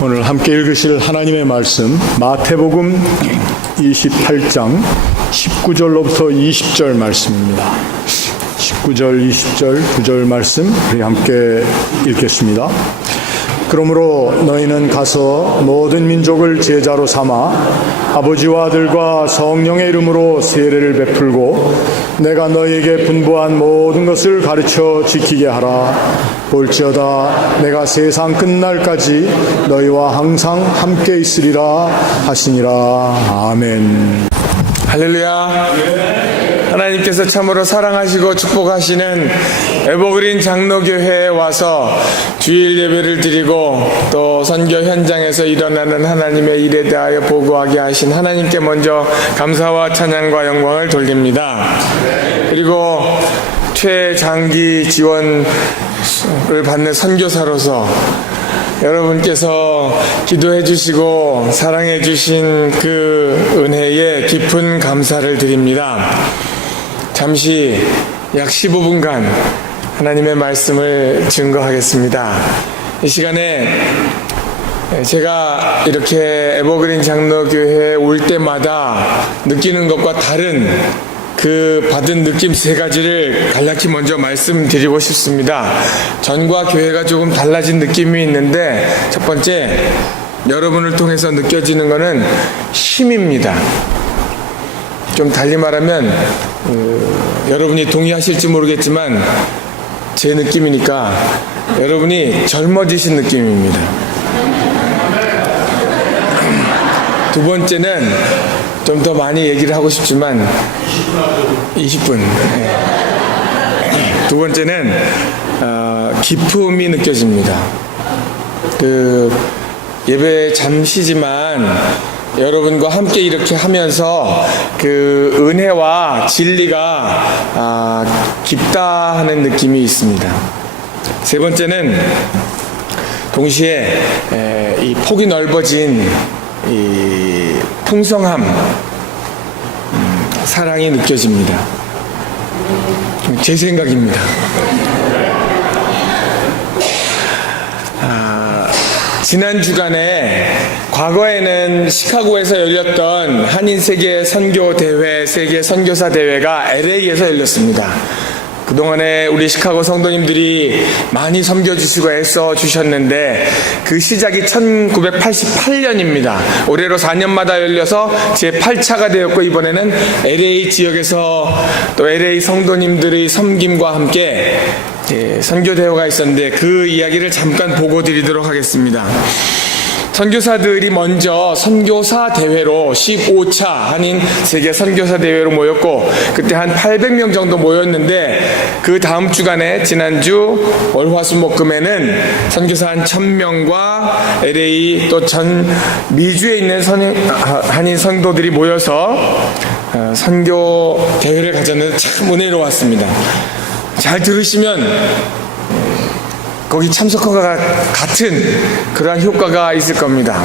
오늘 함께 읽으실 하나님의 말씀 마태복음 28장 19절로부터 20절 말씀입니다. 19절, 20절, 9절 말씀 우리 함께 읽겠습니다. 그러므로 너희는 가서 모든 민족을 제자로 삼아 아버지와 아들과 성령의 이름으로 세례를 베풀고 내가 너희에게 분부한 모든 것을 가르쳐 지키게 하라. 볼지어다 내가 세상 끝날까지 너희와 항상 함께 있으리라 하시니라. 아멘. 할렐루야. 하나님께서 참으로 사랑하시고 축복하시는 에버그린 장로교회에 와서 주일 예배를 드리고 또 선교 현장에서 일어나는 하나님의 일에 대하여 보고하게 하신 하나님께 먼저 감사와 찬양과 영광을 돌립니다. 그리고 최장기 지원을 받는 선교사로서 여러분께서 기도해 주시고 사랑해 주신 그 은혜에 깊은 감사를 드립니다. 잠시 약 15분간 하나님의 말씀을 증거하겠습니다. 이 시간에 제가 이렇게 에버그린 장로교회에 올 때마다 느끼는 것과 다른 그 받은 느낌 세 가지를 간략히 먼저 말씀드리고 싶습니다. 전과 교회가 조금 달라진 느낌이 있는데, 첫 번째, 여러분을 통해서 느껴지는 것은 힘입니다. 좀 달리 말하면 여러분이 동의하실지 모르겠지만 제 느낌이니까 여러분이 젊어지신 느낌입니다. 두 번째는 좀 더 많이 얘기를 하고 싶지만 20분. 두 번째는 기품이 느껴집니다. 그 예배 잠시지만 여러분과 함께 이렇게 하면서 그 은혜와 진리가 깊다 하는 느낌이 있습니다. 세 번째는 동시에 이 폭이 넓어진 이 풍성함, 사랑이 느껴집니다. 제 생각입니다. 지난 주간에 과거에는 시카고에서 열렸던 한인 세계 선교 대회, 세계 선교사 대회가 LA에서 열렸습니다. 그동안에 우리 시카고 성도님들이 많이 섬겨주시고 애써 주셨는데 그 시작이 1988년입니다. 올해로 4년마다 열려서 제8차가 되었고 이번에는 LA 지역에서 또 LA 성도님들의 섬김과 함께 선교대회가 있었는데 그 이야기를 잠깐 보고 드리도록 하겠습니다. 선교사들이 먼저 선교사 대회로 15차 한인 세계 선교사 대회로 모였고 그때 한 800명 정도 모였는데 그 다음 주간에 지난주 월화수목금에는 선교사 한 1000명과 LA 또 전 미주에 있는 한인 성도들이 모여서 선교 대회를 가졌는데 참 은혜로웠습니다. 잘 들으시면 거기 참석과 같은 그러한 효과가 있을 겁니다.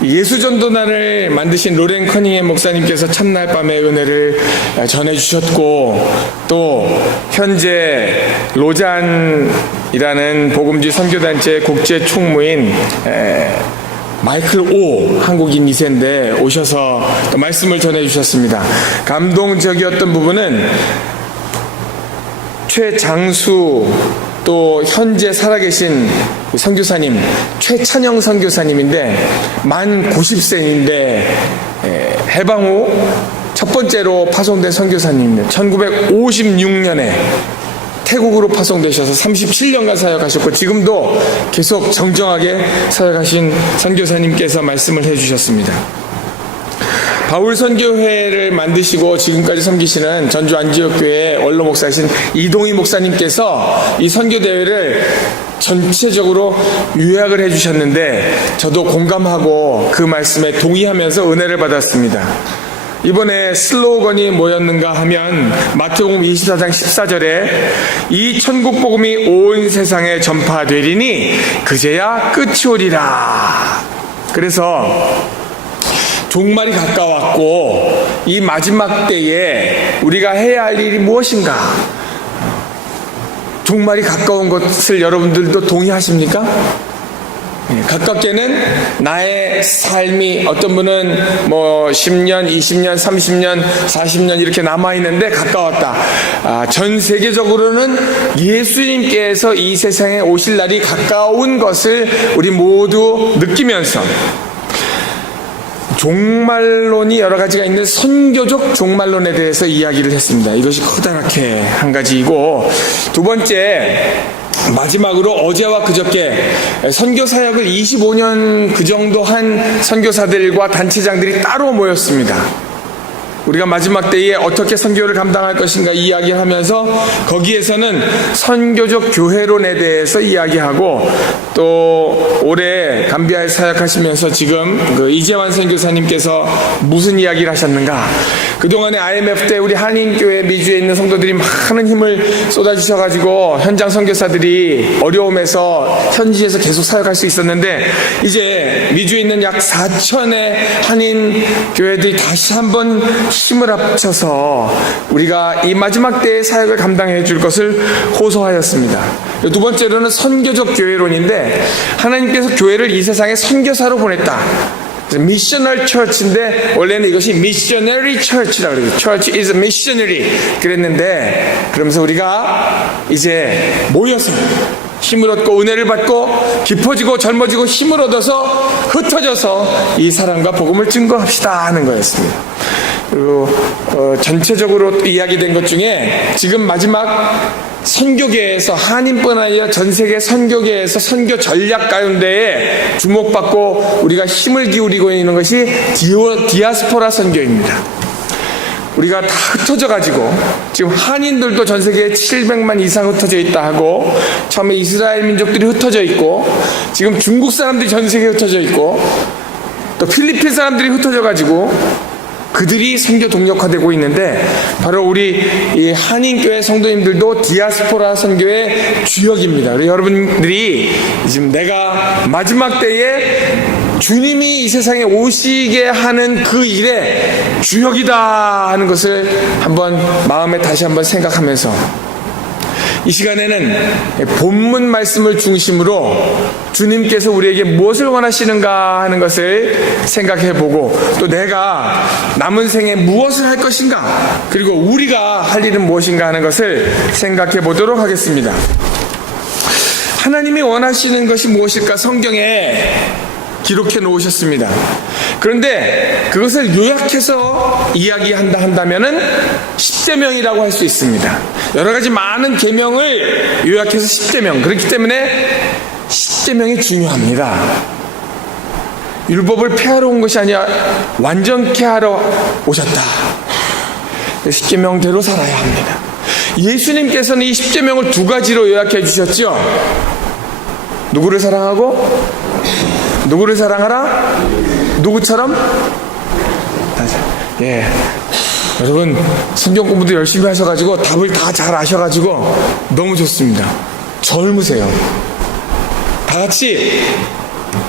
예수전도단을 만드신 로렌 커닝햄 목사님께서 첫날 밤에 은혜를 전해주셨고 또 현재 로잔이라는 복음주의 선교단체 국제총무인 마이클 오 한국인 2세인데 오셔서 또 말씀을 전해주셨습니다. 감동적이었던 부분은 최장수 또 현재 살아계신 선교사님 최찬영 선교사님인데 만 90세인데 해방 후 첫 번째로 파송된 선교사님입니다. 1956년에 태국으로 파송되셔서 37년간 사역하셨고 지금도 계속 정정하게 사역하신 선교사님께서 말씀을 해주셨습니다. 바울 선교회를 만드시고 지금까지 섬기시는 전주 안지역교회 원로 목사이신 이동희 목사님께서 이 선교대회를 전체적으로 요약을 해주셨는데 저도 공감하고 그 말씀에 동의하면서 은혜를 받았습니다. 이번에 슬로건이 뭐였는가 하면 마태복음 24장 14절에 이 천국 복음이 온 세상에 전파되리니 그제야 끝이 오리라. 그래서 종말이 가까웠고 이 마지막 때에 우리가 해야 할 일이 무엇인가? 종말이 가까운 것을 여러분들도 동의하십니까? 가깝게는 나의 삶이 어떤 분은 뭐 10년, 20년, 30년, 40년 이렇게 남아있는데 가까웠다. 전 세계적으로는 예수님께서 이 세상에 오실 날이 가까운 것을 우리 모두 느끼면서 종말론이 여러 가지가 있는 선교적 종말론에 대해서 이야기를 했습니다. 이것이 커다랗게 한 가지이고, 두 번째, 마지막으로 어제와 그저께 선교 사역을 25년 그 정도 한 선교사들과 단체장들이 따로 모였습니다. 우리가 마지막 때에 어떻게 선교를 감당할 것인가 이야기하면서 거기에서는 선교적 교회론에 대해서 이야기하고, 또 올해 감비아에 사역하시면서 지금 그 이재환 선교사님께서 무슨 이야기를 하셨는가, 그동안에 IMF 때 우리 한인교회 미주에 있는 성도들이 많은 힘을 쏟아주셔가지고 현장 선교사들이 어려움에서 현지에서 계속 사역할 수 있었는데, 이제 미주에 있는 약 4천의 한인 교회들이 다시 한번 힘을 합쳐서 우리가 이 마지막 때의 사역을 감당해 줄 것을 호소하였습니다. 두 번째로는 선교적 교회론인데, 하나님께서 교회를 이 세상에 선교사로 보냈다. 미셔널 처치인데 원래는 이것이 미셔너리 처치라고 그래요. Church is a missionary 그랬는데, 그러면서 우리가 이제 모여서 힘을 얻고 은혜를 받고 깊어지고 젊어지고 힘을 얻어서 흩어져서 이 사랑과 복음을 증거합시다 하는 거였습니다. 그리고 전체적으로 이야기된 것 중에 지금 마지막 선교계에서, 한인뿐 아니라 전 세계 선교계에서 선교 전략 가운데에 주목받고 우리가 힘을 기울이고 있는 것이 디아스포라 선교입니다. 우리가 다 흩어져 가지고, 지금 한인들도 전 세계에 700만 이상 흩어져 있다 하고, 처음에 이스라엘 민족들이 흩어져 있고, 지금 중국 사람들이 전 세계에 흩어져 있고, 또 필리핀 사람들이 흩어져 가지고 그들이 선교 동력화되고 있는데, 바로 우리 이 한인교회 성도님들도 디아스포라 선교의 주역입니다. 우리 여러분들이 지금 내가 마지막 때에 주님이 이 세상에 오시게 하는 그 일의 주역이다 하는 것을 한번 마음에 다시 한번 생각하면서, 이 시간에는 본문 말씀을 중심으로 주님께서 우리에게 무엇을 원하시는가 하는 것을 생각해보고, 또 내가 남은 생에 무엇을 할 것인가, 그리고 우리가 할 일은 무엇인가 하는 것을 생각해 보도록 하겠습니다. 하나님이 원하시는 것이 무엇일까 성경에 기록해 놓으셨습니다. 그런데 그것을 요약해서 이야기한다 한다면은 10계명이라고 할 수 있습니다. 여러 가지 많은 계명을 요약해서 10계명. 그렇기 때문에 10계명이 중요합니다. 율법을 폐하러 온 것이 아니라 완전케 하러 오셨다. 10계명대로 살아야 합니다. 예수님께서는 이 10계명을 두 가지로 요약해 주셨죠. 누구를 사랑하고 누구를 사랑하라? 누구처럼? 예. 여러분, 성경 공부도 열심히 하셔가지고 답을 다 잘 아셔가지고 너무 좋습니다. 젊으세요. 다 같이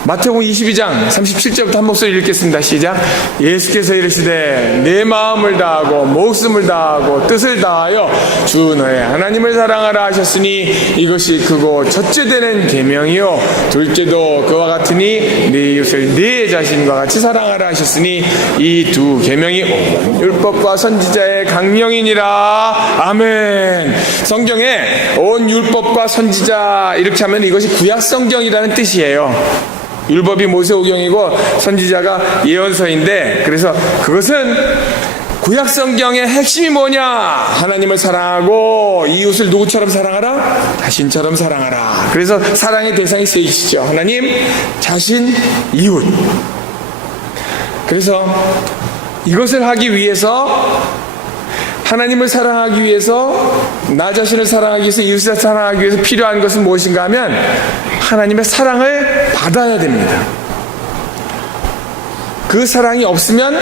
마태복음 22장 37절부터 한 목소리 읽겠습니다. 시작. 예수께서 이르시되 내 마음을 다하고 목숨을 다하고 뜻을 다하여 주 너의 하나님을 사랑하라 하셨으니 이것이 크고 첫째 되는 계명이요 둘째도 그와 같으니 네 이웃을 네 자신과 같이 사랑하라 하셨으니 이 두 계명이 온 율법과 선지자의 강령이니라. 아멘. 성경에 온 율법과 선지자 이렇게 하면 이것이 구약 성경이라는 뜻이에요. 율법이 모세오경이고 선지자가 예언서인데, 그래서 그것은 구약 성경의 핵심이 뭐냐? 하나님을 사랑하고 이웃을 누구처럼 사랑하라? 자신처럼 사랑하라. 그래서 사랑의 대상이 세 계시죠. 하나님, 자신, 이웃. 그래서 이것을 하기 위해서, 하나님을 사랑하기 위해서, 나 자신을 사랑하기 위해서, 이웃을 사랑하기 위해서 필요한 것은 무엇인가 하면 하나님의 사랑을 받아야 됩니다. 그 사랑이 없으면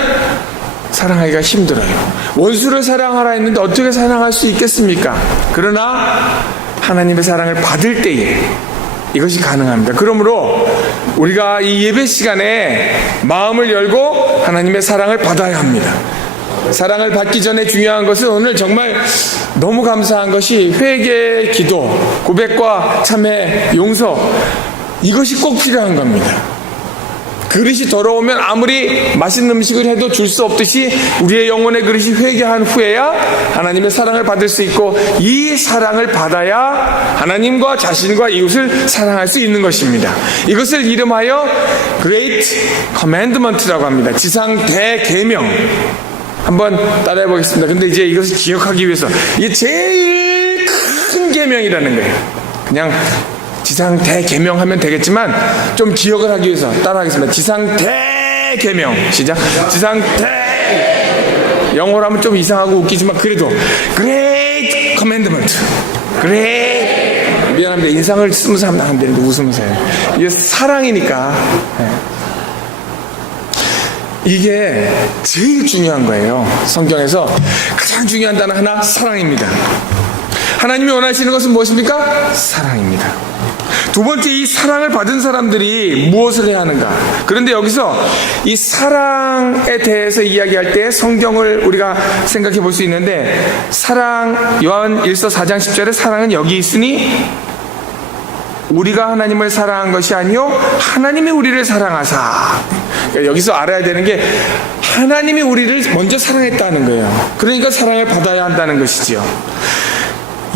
사랑하기가 힘들어요. 원수를 사랑하라 했는데 어떻게 사랑할 수 있겠습니까? 그러나 하나님의 사랑을 받을 때에 이것이 가능합니다. 그러므로 우리가 이 예배 시간에 마음을 열고 하나님의 사랑을 받아야 합니다. 사랑을 받기 전에 중요한 것은, 오늘 정말 너무 감사한 것이 회개, 기도, 고백과 참회, 용서, 이것이 꼭 필요한 겁니다. 그릇이 더러우면 아무리 맛있는 음식을 해도 줄 수 없듯이 우리의 영혼의 그릇이 회개한 후에야 하나님의 사랑을 받을 수 있고, 이 사랑을 받아야 하나님과 자신과 이웃을 사랑할 수 있는 것입니다. 이것을 이름하여 Great Commandment라고 합니다. 지상 대계명. 한번 따라해 보겠습니다. 근데 이제 이것을 기억하기 위해서 이게 제일 큰 계명이라는 거예요. 그냥 지상 대계명 하면 되겠지만 좀 기억을 하기 위해서 따라하겠습니다. 지상 대계명. 시작. 지상 대. 영어로 하면 좀 이상하고 웃기지만 그래도 Great Commandment. Great. 미안합니다. 인상을 쓰면서 하면 안 되는데 웃으면서 해요. 이게 사랑이니까. 이게 제일 중요한 거예요. 성경에서 가장 중요한 단어 하나, 사랑입니다. 하나님이 원하시는 것은 무엇입니까? 사랑입니다. 두 번째, 이 사랑을 받은 사람들이 무엇을 해야 하는가? 그런데 여기서 이 사랑에 대해서 이야기할 때 성경을 우리가 생각해 볼 수 있는데, 사랑, 요한 1서 4장 10절에 사랑은 여기 있으니 우리가 하나님을 사랑한 것이 아니요 하나님이 우리를 사랑하사. 그러니까 여기서 알아야 되는 게 하나님이 우리를 먼저 사랑했다는 거예요. 그러니까 사랑을 받아야 한다는 것이지요.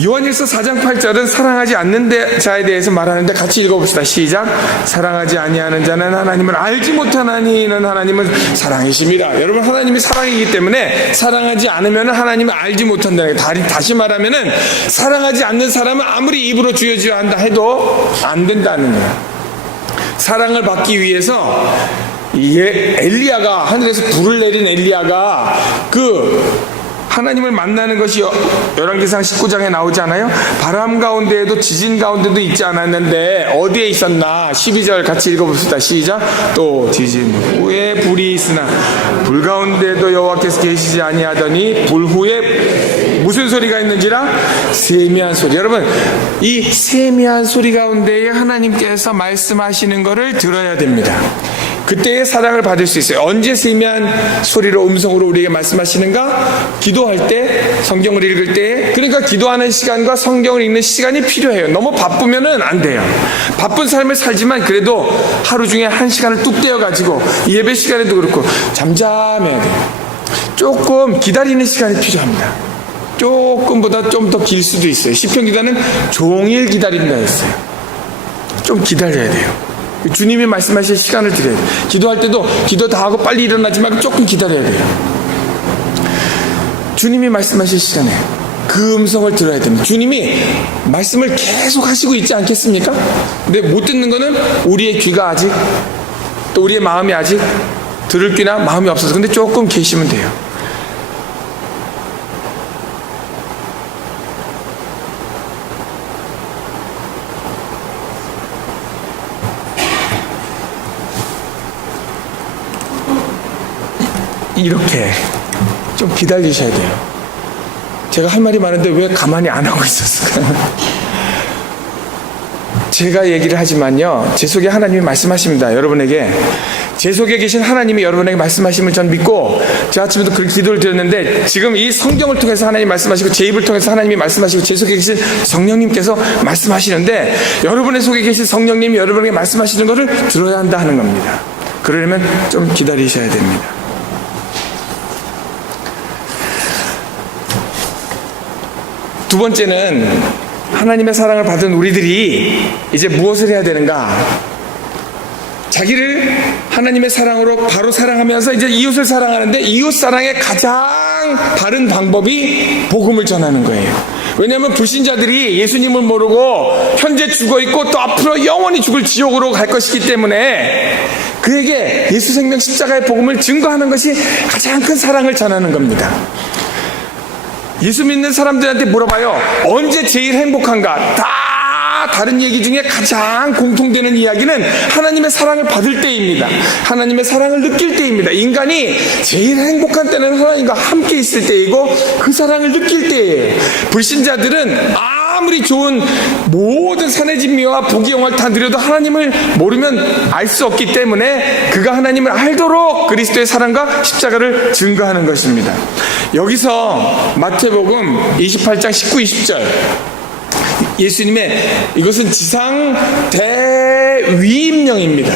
요한일서 4장 8절은 사랑하지 않는 자에 대해서 말하는데 같이 읽어봅시다. 시작. 사랑하지 아니하는 자는 하나님을 알지 못하나니 이는 하나님은 사랑이십니다. 여러분, 하나님이 사랑이기 때문에 사랑하지 않으면 하나님을 알지 못한다는 거예요. 다시 말하면은 사랑하지 않는 사람은 아무리 입으로 주여 주여 한다 해도 안 된다는 거예요. 사랑을 받기 위해서 엘리야가, 하늘에서 불을 내린 엘리야가 하나님을 만나는 것이 열왕기상 19장에 나오지 않아요? 바람 가운데에도 지진 가운데도 있지 않았는데 어디에 있었나? 12절 같이 읽어봅시다. 시작. 또 지진 후에 불이 있으나 불 가운데도 여호와께서 계시지 아니하더니 불 후에 무슨 소리가 있는지라? 세미한 소리. 여러분, 이 세미한 소리 가운데에 하나님께서 말씀하시는 것을 들어야 됩니다. 그때의 사랑을 받을 수 있어요. 언제 세미한 소리로, 음성으로 우리에게 말씀하시는가? 기도할 때, 성경을 읽을 때. 그러니까 기도하는 시간과 성경을 읽는 시간이 필요해요. 너무 바쁘면은 안 돼요. 바쁜 삶을 살지만 그래도 하루 중에 1시간을 뚝 떼어가지고 예배 시간에도 그렇고 잠잠해야 돼요. 조금 기다리는 시간이 필요합니다. 조금보다 좀 더 길 수도 있어요. 시편 기도는 종일 기다린다 했어요. 좀 기다려야 돼요. 주님이 말씀하실 시간을 드려야 돼요. 기도할 때도 기도 다 하고 빨리 일어나지 말고 조금 기다려야 돼요. 주님이 말씀하실 시간에 그 음성을 들어야 됩니다. 주님이 말씀을 계속 하시고 있지 않겠습니까? 근데 못 듣는 거는 우리의 귀가 아직, 또 우리의 마음이 아직 들을 귀나 마음이 없어서. 근데 조금 계시면 돼요. 이렇게 좀 기다리셔야 돼요. 제가 할 말이 많은데 왜 가만히 안 하고 있었을까요? 제가 얘기를 하지만요, 제 속에 하나님이 말씀하십니다. 여러분에게 제 속에 계신 하나님이 여러분에게 말씀하심을 전 믿고, 제가 아침에도 그런 기도를 드렸는데 지금 이 성경을 통해서 하나님이 말씀하시고 제 입을 통해서 하나님이 말씀하시고 제 속에 계신 성령님께서 말씀하시는데, 여러분의 속에 계신 성령님이 여러분에게 말씀하시는 것을 들어야 한다 하는 겁니다. 그러려면 좀 기다리셔야 됩니다. 두 번째는 하나님의 사랑을 받은 우리들이 이제 무엇을 해야 되는가? 자기를 하나님의 사랑으로 바로 사랑하면서 이제 이웃을 사랑하는데, 이웃 사랑의 가장 바른 방법이 복음을 전하는 거예요. 왜냐하면 불신자들이 예수님을 모르고 현재 죽어있고 또 앞으로 영원히 죽을 지옥으로 갈 것이기 때문에 그에게 예수 생명 십자가의 복음을 증거하는 것이 가장 큰 사랑을 전하는 겁니다. 예수 믿는 사람들한테 물어봐요. 언제 제일 행복한가? 다 다른 얘기 중에 가장 공통되는 이야기는 하나님의 사랑을 받을 때입니다. 하나님의 사랑을 느낄 때입니다. 인간이 제일 행복한 때는 하나님과 함께 있을 때이고 그 사랑을 느낄 때예요. 불신자들은 아무리 좋은 모든 산의 진미와 부귀영화를 다 누려도 하나님을 모르면 알 수 없기 때문에 그가 하나님을 알도록 그리스도의 사랑과 십자가를 증거하는 것입니다. 여기서 마태복음 28장 19, 20절 예수님의 이것은 지상 대위임령입니다.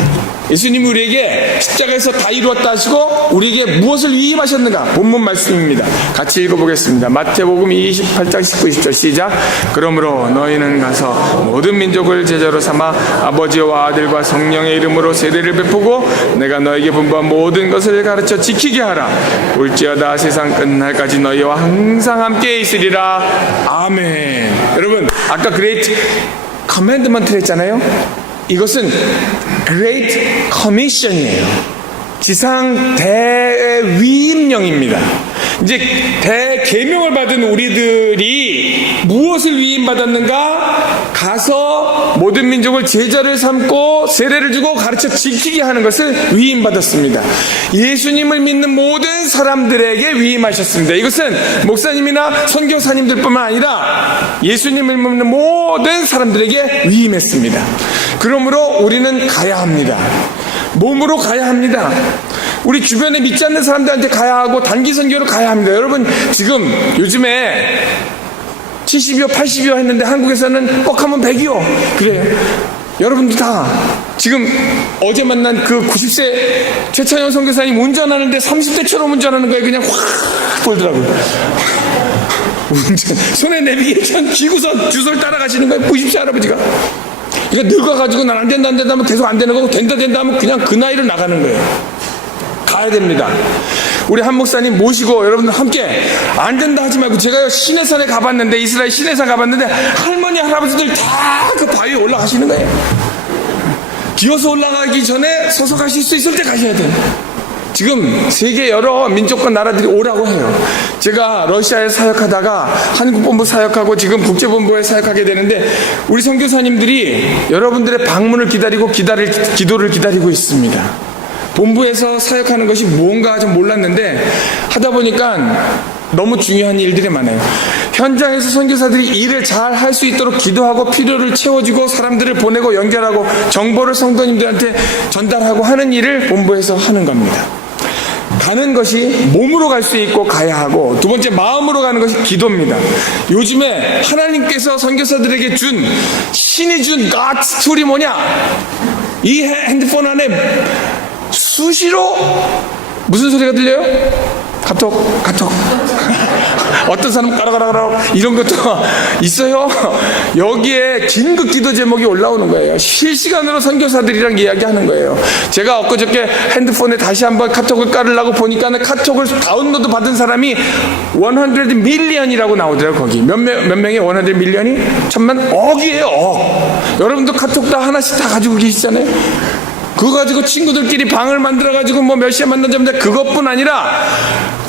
예수님이 우리에게 십자가에서 다 이루었다 하시고 우리에게 무엇을 위임하셨는가? 본문 말씀입니다. 같이 읽어보겠습니다. 마태복음 28장 19, 20절 시작. 그러므로 너희는 가서 모든 민족을 제자로 삼아 아버지와 아들과 성령의 이름으로 세례를 베푸고 내가 너에게 분부한 모든 것을 가르쳐 지키게 하라. 올지어다 세상 끝날까지 너희와 항상 함께 있으리라. 아멘. 여러분 아까 그레이트 커맨드먼트를 했잖아요. 이것은 Great Commission이에요. 지상 대위임령입니다. 이제 대계명을 받은 우리들이 무엇을 위임받았는가? 가서 모든 민족을 제자를 삼고 세례를 주고 가르쳐 지키게 하는 것을 위임받았습니다. 예수님을 믿는 모든 사람들에게 위임하셨습니다. 이것은 목사님이나 선교사님들뿐만 아니라 예수님을 믿는 모든 사람들에게 위임했습니다. 그러므로 우리는 가야 합니다. 몸으로 가야 합니다. 우리 주변에 믿지 않는 사람들한테 가야 하고 단기 선교로 가야 합니다. 여러분 지금 요즘에 70이요 80이요 했는데 한국에서는 꼭 하면 100이요 그래요. 여러분도 다 지금 어제 만난 그 90세 최찬영 선교사님 운전하는데 30대처럼 운전하는 거예요. 그냥 확 돌더라고요. 운전 손에 내비게이션 쥐고서 주소를 따라가시는 거예요. 90세 할아버지가. 그러니까 늙어가지고 난 안 된다 하면 계속 안 되는 거고 된다 하면 그냥 그 나이로 나가는 거예요. 가야 됩니다. 우리 한 목사님 모시고 여러분들 함께 안 된다 하지 말고 제가 시내산에 가봤는데 이스라엘 시내산 가봤는데 할머니 할아버지들 다 그 바위에 올라가시는 거예요. 기어서 올라가기 전에 서서 가실 수 있을 때 가셔야 돼요. 지금 세계 여러 민족과 나라들이 오라고 해요. 제가 러시아에 사역하다가 한국본부 사역하고 지금 국제본부에 사역하게 되는데 우리 선교사님들이 여러분들의 방문을 기다리고 기도를 기다리고 있습니다. 본부에서 사역하는 것이 무언가 좀 몰랐는데 하다 보니까 너무 중요한 일들이 많아요. 현장에서 선교사들이 일을 잘 할 수 있도록 기도하고 필요를 채워주고 사람들을 보내고 연결하고 정보를 성도님들한테 전달하고 하는 일을 본부에서 하는 겁니다. 가는 것이 몸으로 갈 수 있고 가야 하고 두 번째 마음으로 가는 것이 기도입니다. 요즘에 하나님께서 선교사들에게 준 신이 준 God's 툴이 뭐냐? 이 핸드폰 안에 수시로 무슨 소리가 들려요? 카톡 어떤 사람 까라가라가라 이런 것도 있어요. 여기에 긴급 기도 제목이 올라오는 거예요. 실시간으로 선교사들이랑 이야기하는 거예요. 제가 엊그저께 핸드폰에 다시 한번 카톡을 깔으려고 보니까는 카톡을 다운로드 받은 사람이 100 million이라고 나오더라고요. 거기 몇 명이 100 million이? 천만 억이에요. 억. 여러분도 카톡 다 하나씩 다 가지고 계시잖아요. 그거 가지고 친구들끼리 방을 만들어가지고 뭐 몇 시에 만나자마자 그것뿐 아니라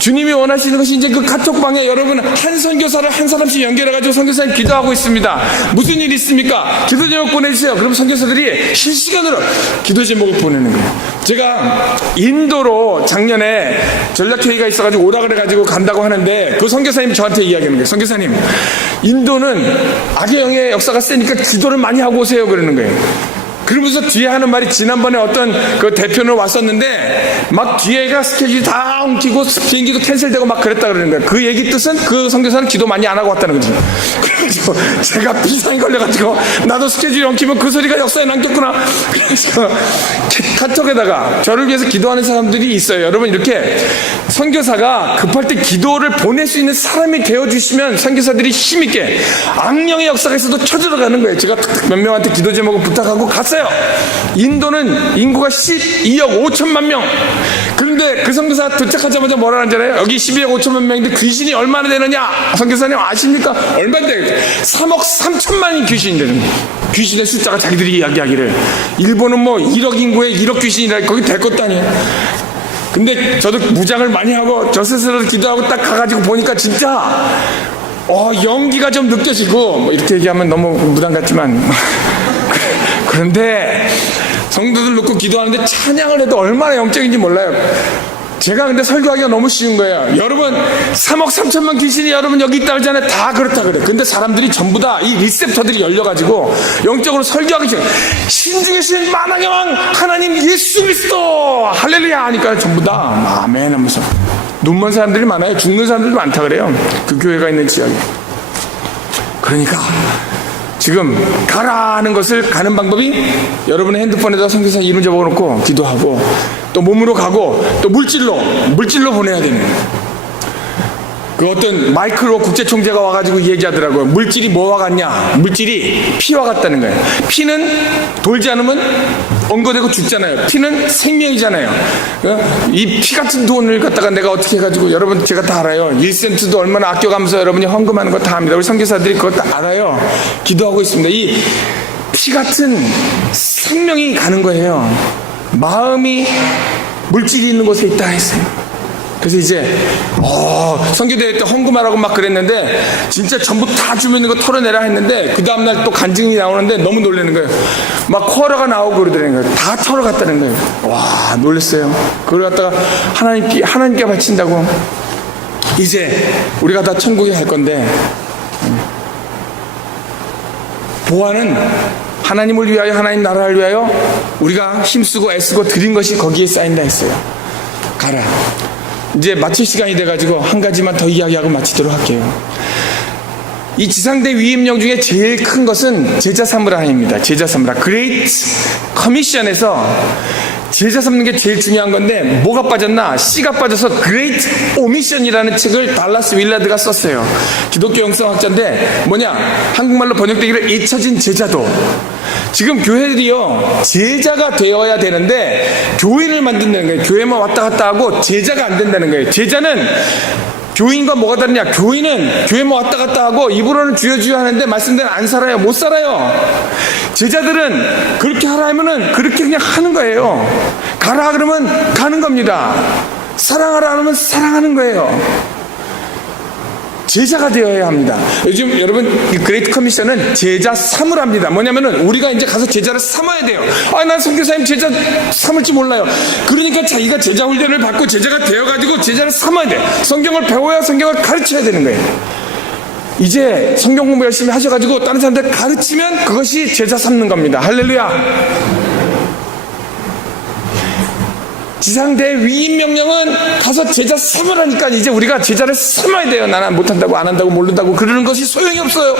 주님이 원하시는 것이 이제 그 카톡방에 여러분 한 선교사를 한 사람씩 연결해가지고 선교사님 기도하고 있습니다. 무슨 일 있습니까? 기도 제목 보내주세요. 그럼 선교사들이 실시간으로 기도 제목을 보내는 거예요. 제가 인도로 작년에 전략회의가 있어가지고 오라 그래가지고 간다고 하는데 그 선교사님이 저한테 이야기하는 거예요. 선교사님, 인도는 악의 영의 역사가 세니까 기도를 많이 하고 오세요. 그러는 거예요. 그러면서 뒤에 하는 말이 지난번에 어떤 그 대표는 왔었는데 막 뒤에가 스케줄이 다 엉키고 비행기도 캔슬되고 막 그랬다 그러는 거예요. 그 얘기 뜻은 그 선교사는 기도 많이 안 하고 왔다는 거죠. 그래서 제가 비상이 걸려가지고 나도 스케줄이 엉키면 그 소리가 역사에 남겼구나. 그래서 카톡에다가 저를 위해서 기도하는 사람들이 있어요. 여러분 이렇게 선교사가 급할 때 기도를 보낼 수 있는 사람이 되어주시면 선교사들이 힘있게 악령의 역사가 있어도 쳐들어가는 거예요. 제가 몇 명한테 기도 제목을 부탁하고 갔어요. 인도는 인구가 12억 5천만 명. 그런데 그 선교사 도착하자마자 뭐라 하잖아요. 여기 12억 5천만 명인데 귀신이 얼마나 되느냐? 선교사님 아십니까? 얼마인데? 3억 3천만이 귀신이 되는 거예요. 귀신의 숫자가 자기들이 이야기하기를 일본은 뭐 1억 인구에 1억 귀신이라 거기 될 것도 아니에요. 근데 저도 무장을 많이 하고 저 스스로 기도하고 딱 가가지고 보니까 진짜 연기가 좀 느껴지고 뭐 이렇게 얘기하면 너무 무당 같지만 그런데 성도들 놓고 기도하는데 찬양을 해도 얼마나 영적인지 몰라요. 제가 근데 설교하기가 너무 쉬운 거예요. 여러분 3억 3천만 귀신이 여러분 여기 있다 그러잖아요. 다 그렇다 그래. 근데 사람들이 전부 다 이 리셉터들이 열려가지고 영적으로 설교하기 싫어요. 신중의 신 만왕의 왕 하나님 예수 그리스도 할렐루야 하니까 전부 다 아멘 하면서 눈먼 사람들이 많아요. 죽는 사람들도 많다 그래요. 그 교회가 있는 지역에. 그러니까 지금 가라 하는 것을 가는 방법이 여러분의 핸드폰에다 선교사 이름 적어놓고 기도하고 또 몸으로 가고 또 물질로 보내야 되는 거예요. 그 어떤 마이크로 국제총재가 와가지고 얘기하더라고요. 물질이 뭐와 같냐? 물질이 피와 같다는 거예요. 피는 돌지 않으면 엉거대고 죽잖아요. 피는 생명이잖아요. 이 피 같은 돈을 갖다가 내가 어떻게 해가지고, 여러분 제가 다 알아요. 1센트도 얼마나 아껴가면서 여러분이 헌금하는 거 다 압니다. 우리 선교사들이 그거 다 알아요. 기도하고 있습니다. 이 피 같은 생명이 가는 거예요. 마음이 물질이 있는 곳에 있다 했어요. 그래서 이제 선교대회 때 헌금하라고 막 그랬는데 진짜 전부 다 주면 이거 털어내라 했는데 그 다음날 또 간증이 나오는데 너무 놀라는 거예요. 막 코어라가 나오고 그러더라는 거예요. 다 털어갔다는 거예요. 와, 놀랐어요. 그걸 갖다가 하나님께 바친다고. 이제 우리가 다 천국에 갈 건데, 보아는 하나님을 위하여, 하나님 나라를 위하여 우리가 힘쓰고 애쓰고 드린 것이 거기에 쌓인다 했어요. 가라. 이제 마칠 시간이 돼가지고 한 가지만 더 이야기하고 마치도록 할게요. 이 지상대 위임령 중에 제일 큰 것은 제자 삼으라입니다. 제자 삼으라. 그레이트 커미션에서 제자 삼는 게 제일 중요한 건데 뭐가 빠졌나? C가 빠져서 그레이트 오미션이라는 책을 달라스 윌라드가 썼어요. 기독교 영성학자인데 뭐냐? 한국말로 번역되기를 잊혀진 제자도. 지금 교회들이요, 제자가 되어야 되는데 교인을 만든다는 거예요. 교회만 왔다 갔다 하고 제자가 안 된다는 거예요. 제자는 교인과 뭐가 다르냐? 교인은 교회만 왔다 갔다 하고 입으로는 주여 하는데 말씀대로 안 살아요. 못 살아요. 제자들은 그렇게 하라 하면은 그렇게 그냥 하는 거예요. 가라 그러면 가는 겁니다. 사랑하라 하면 사랑하는 거예요. 제자가 되어야 합니다. 요즘 여러분 이 그레이트 커미션은 제자 삼으랍니다. 뭐냐면은 우리가 이제 가서 제자를 삼아야 돼요. 난 선교사님 제자 삼을지 몰라요. 그러니까 자기가 제자 훈련을 받고 제자가 되어가지고 제자를 삼아야 돼요. 성경을 배워야 성경을 가르쳐야 되는 거예요. 이제 성경 공부 열심히 하셔가지고 다른 사람들 가르치면 그것이 제자 삼는 겁니다. 할렐루야. 지상대 위임 명령은 가서 제자 삼으라니까. 이제 우리가 제자를 삼아야 돼요. 나는 못한다고 안 한다고 모른다고 그러는 것이 소용이 없어요.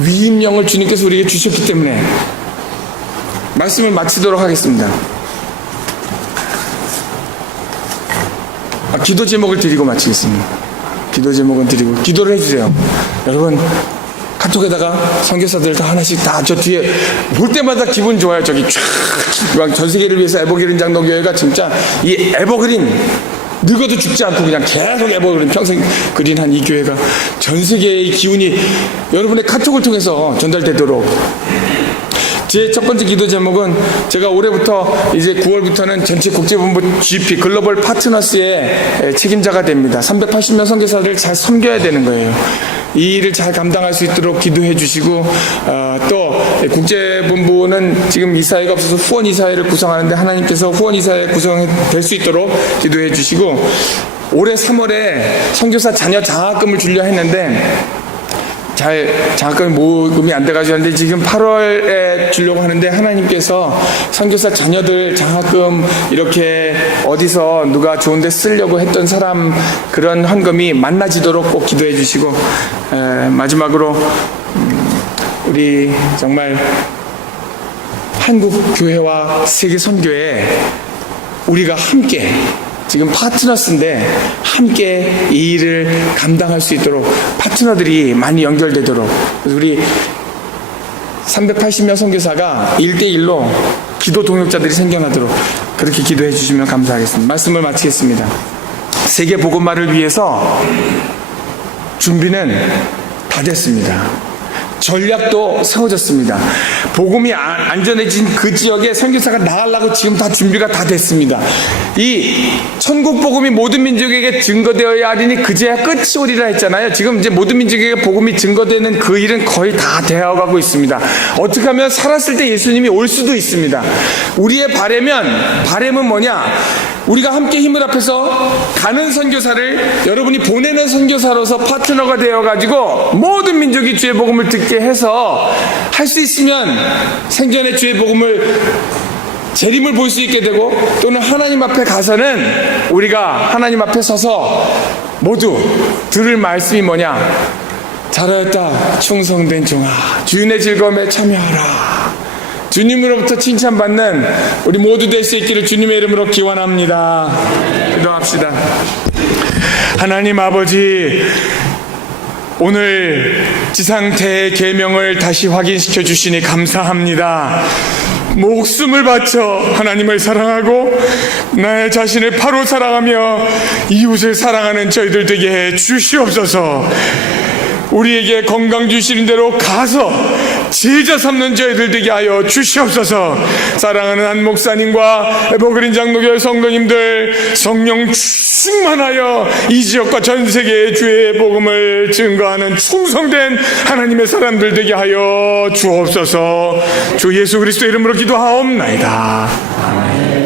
위임령을 주님께서 우리에게 주셨기 때문에 말씀을 마치도록 하겠습니다. 기도 제목을 드리고 마치겠습니다. 기도 제목은 드리고 기도를 해주세요. 여러분 카톡에다가 선교사들 다 하나씩 다 저 뒤에 볼 때마다 기분 좋아요. 저기 쫙 전 세계를 위해서 에버그린 장로교회가 진짜 이 에버그린 늙어도 죽지 않고 그냥 계속 에버그린 평생 그린한 이 교회가 전 세계의 기운이 여러분의 카톡을 통해서 전달되도록. 제 첫 번째 기도 제목은 제가 올해부터 이제 9월부터는 전체 국제본부 GP 글로벌 파트너스의 책임자가 됩니다. 380명 선교사들을 잘 섬겨야 되는 거예요. 이 일을 잘 감당할 수 있도록 기도해 주시고, 또 국제본부는 지금 이사회가 없어서 후원 이사회를 구성하는데 하나님께서 후원 이사회 구성될 수 있도록 기도해 주시고, 올해 3월에 선교사 자녀 장학금을 주려 했는데 장학금이 모금이 안 돼가지고 하는데 지금 8월에 주려고 하는데 하나님께서 선교사 자녀들 장학금 이렇게 어디서 누가 좋은데 쓰려고 했던 사람 그런 헌금이 만나지도록 꼭 기도해 주시고, 마지막으로 우리 정말 한국 교회와 세계 선교에 우리가 함께 지금 파트너스인데 함께 이 일을 감당할 수 있도록 파트너들이 많이 연결되도록 우리 380명 선교사가 1대1로 기도 동역자들이 생겨나도록 그렇게 기도해 주시면 감사하겠습니다. 말씀을 마치겠습니다. 세계 복음화를 위해서 준비는 다 됐습니다. 전략도 세워졌습니다. 복음이 안전해진 그 지역에 선교사가 나가려고 지금 다 준비가 다 됐습니다. 이 천국 복음이 모든 민족에게 증거되어야 하리니 그제야 끝이 오리라 했잖아요. 지금 이제 모든 민족에게 복음이 증거되는 그 일은 거의 다 되어가고 있습니다. 어떻게 하면 살았을 때 예수님이 올 수도 있습니다. 우리의 바람은 뭐냐? 우리가 함께 힘을 합해서 가는 선교사를 여러분이 보내는 선교사로서 파트너가 되어가지고 모든 민족이 주의 복음을 듣게 해서 할 수 있으면 생전에 주의 복음을 재림을 볼 수 있게 되고, 또는 하나님 앞에 가서는 우리가 하나님 앞에 서서 모두 들을 말씀이 뭐냐? 잘하였다 충성된 종아, 주인의 즐거움에 참여하라. 주님으로부터 칭찬받는 우리 모두 될 수 있기를 주님의 이름으로 기원합니다. 기도합시다. 하나님 아버지, 오늘 지상태의 계명을 다시 확인시켜 주시니 감사합니다. 목숨을 바쳐 하나님을 사랑하고 나의 자신을 바로 사랑하며 이웃을 사랑하는 저희들 되게 해 주시옵소서. 우리에게 건강 주시는 대로 가서 제자 삼는 저희들 되게 하여 주시옵소서. 사랑하는 한 목사님과 에버그린 장로교회 성도님들 성령 충만하여 이 지역과 전 세계의 주의 복음을 증거하는 충성된 하나님의 사람들 되게 하여 주옵소서. 주 예수 그리스도 이름으로 기도하옵나이다. 아멘.